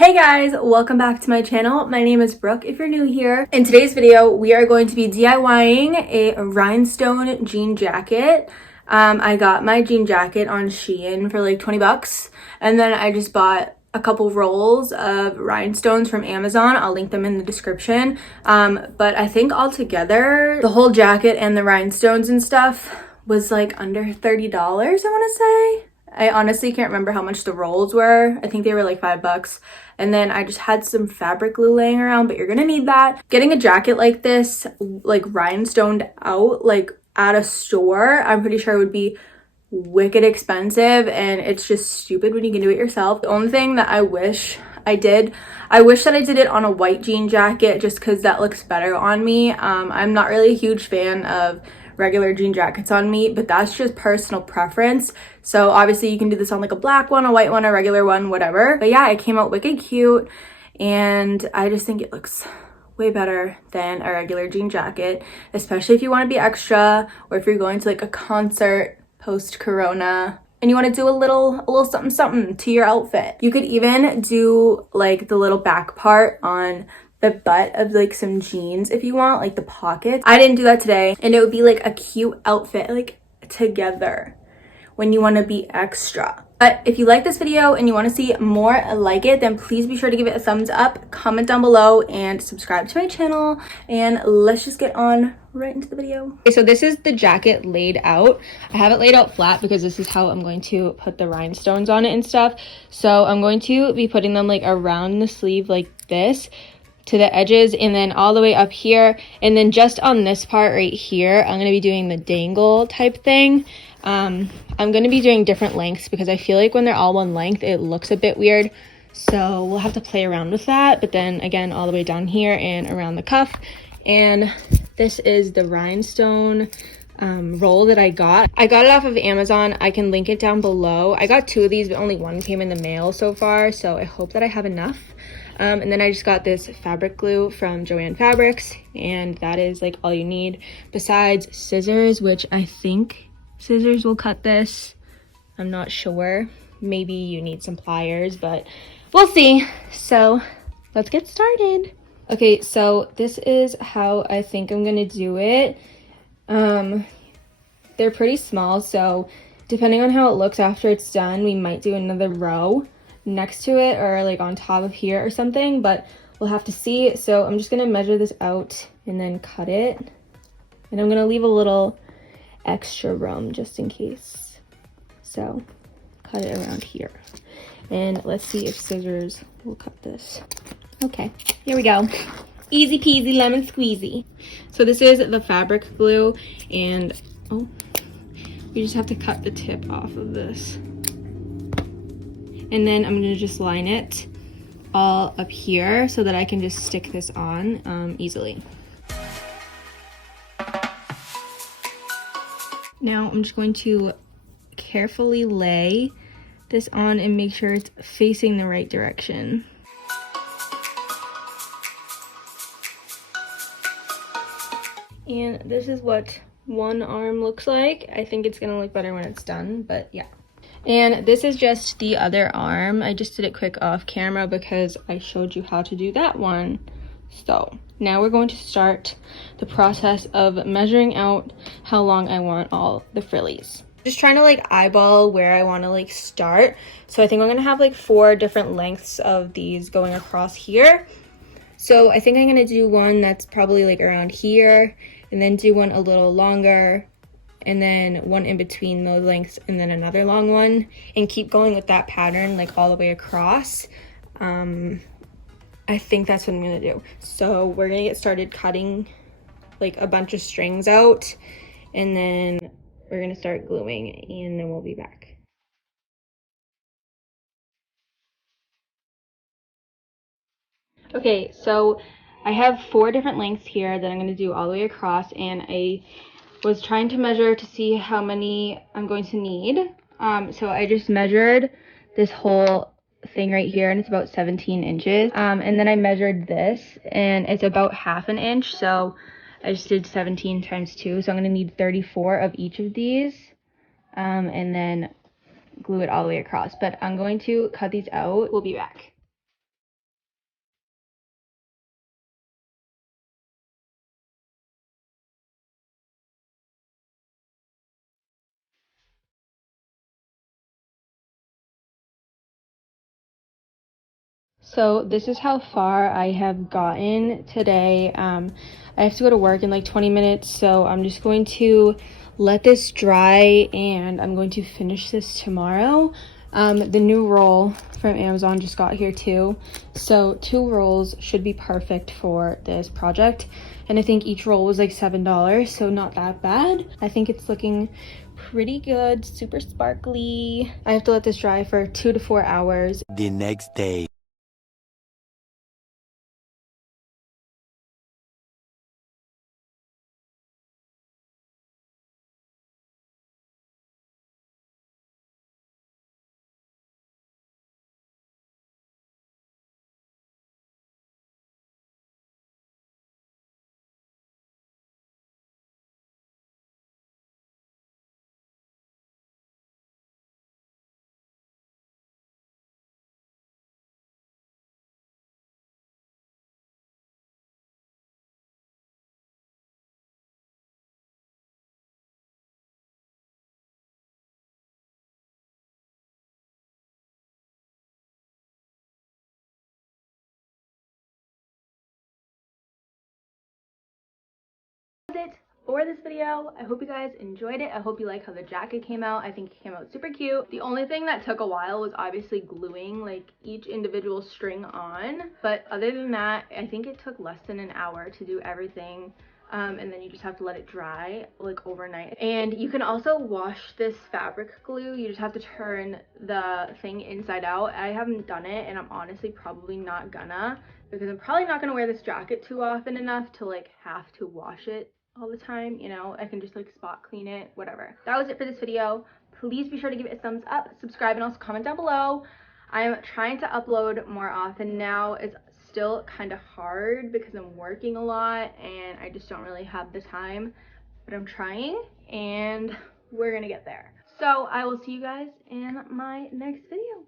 Hey guys, welcome back to my channel. My name is Brooke if you're new here. In today's video, we are going to be DIYing a rhinestone jean jacket. I got my jean jacket on Shein for like 20 bucks. And then I just bought a couple rolls of rhinestones from Amazon. I'll link them in the description. But I think altogether, the whole jacket and the rhinestones and stuff was like under $30, I want to say. I honestly can't remember how much the rolls were. I think they were like $5. And then I just had some fabric glue laying around, but you're gonna need that. Getting a jacket like this, like rhinestoned out, like at a store, I'm pretty sure would be wicked expensive, and it's just stupid when you can do it yourself. The only thing that I wish that I did it on a white jean jacket just because that looks better on me. I'm not really a huge fan of regular jean jackets on me, but that's just personal preference. So obviously you can do this on like a black one, a white one, a regular one, whatever. But yeah, it came out wicked cute, and I just think it looks way better than a regular jean jacket, especially if you want to be extra, or if you're going to like a concert post corona and you want to do a little something to your outfit. You could even do like the little back part on the butt of like some jeans if you want, like the pockets. I didn't do that today, and it would be like a cute outfit like together when you want to be extra. But if you like this video and you want to see more like it, then please be sure to give it a thumbs up, comment down below, and subscribe to my channel. And let's just get on right into the video. Okay, so this is the jacket laid out. I have it laid out flat because this is how I'm going to put the rhinestones on it and stuff. So I'm going to be putting them like around the sleeve like this to the edges, and then all the way up here, and then just on this part right here I'm going to be doing the dangle type thing. I'm going to be doing different lengths because I feel like when they're all one length it looks a bit weird, so we'll have to play around with that. But then again, all the way down here and around the cuff. And this is the rhinestone roll that I got it off of Amazon. I can link it down below. I got 2 of these, but only 1 came in the mail so far, so I hope that I have enough. And then I just got this fabric glue from Joann Fabrics, and that is like all you need, besides scissors, which I think scissors will cut this. I'm not sure. Maybe you need some pliers, but we'll see. So let's get started. Okay, so this is how I think I'm gonna do it. They're pretty small, so depending on how it looks after it's done, we might do another row next to it or like on top of here or something, but we'll have to see. So I'm just gonna measure this out and then cut it, and I'm gonna leave a little extra room just in case. So cut it around here, and let's see if scissors will cut this. Okay, here we go. Easy peasy lemon squeezy. So this is the fabric glue, and oh, we just have to cut the tip off of this. And then I'm gonna just line it all up here so that I can just stick this on easily. Now I'm just going to carefully lay this on and make sure it's facing the right direction. And this is what one arm looks like. I think it's gonna look better when it's done, but yeah. And this is just the other arm. I just did it quick off camera because I showed you how to do that one. So now we're going to start the process of measuring out how long I want all the frillies. Just trying to like eyeball where I want to like start. So I think I'm gonna have like 4 different lengths of these going across here. So I think I'm gonna do one that's probably like around here, and then do one a little longer, and then one in between those lengths, and then another long one, and keep going with that pattern like all the way across. I think that's what I'm gonna do. So we're gonna get started cutting like a bunch of strings out, and then we're gonna start gluing, and then we'll be back. Okay, so I have 4 different lengths here that I'm gonna do all the way across, and I was trying to measure to see how many I'm going to need. So I just measured this whole thing right here, and it's about 17 inches. And then I measured this, and it's about ½ an inch. So I just did 17 times 2. So I'm going to need 34 of each of these, and then glue it all the way across. But I'm going to cut these out. We'll be back. So this is how far I have gotten today. I have to go to work in like 20 minutes, so I'm just going to let this dry and I'm going to finish this tomorrow. The new roll from Amazon just got here too, so 2 rolls should be perfect for this project, and I think each roll was like $7, so not that bad. I think it's looking pretty good, super sparkly. I have to let this dry for 2 to 4 hours. The next day. It for this video. I hope you guys enjoyed it. I hope you like how the jacket came out. I think it came out super cute. The only thing that took a while was obviously gluing like each individual string on, but other than that, I think it took less than an hour to do everything. And then you just have to let it dry like overnight. And you can also wash this fabric glue. You just have to turn the thing inside out. I haven't done it, and I'm honestly probably not gonna, because I'm probably not gonna wear this jacket too often enough to like have to wash it all the time, you know. I can just like spot clean it, whatever. That was it for this video. Please be sure to give it a thumbs up, subscribe, and also comment down below. I'm trying to upload more often now. It's still kind of hard because I'm working a lot and I just don't really have the time, but I'm trying and we're gonna get there. So I will see you guys in my next video.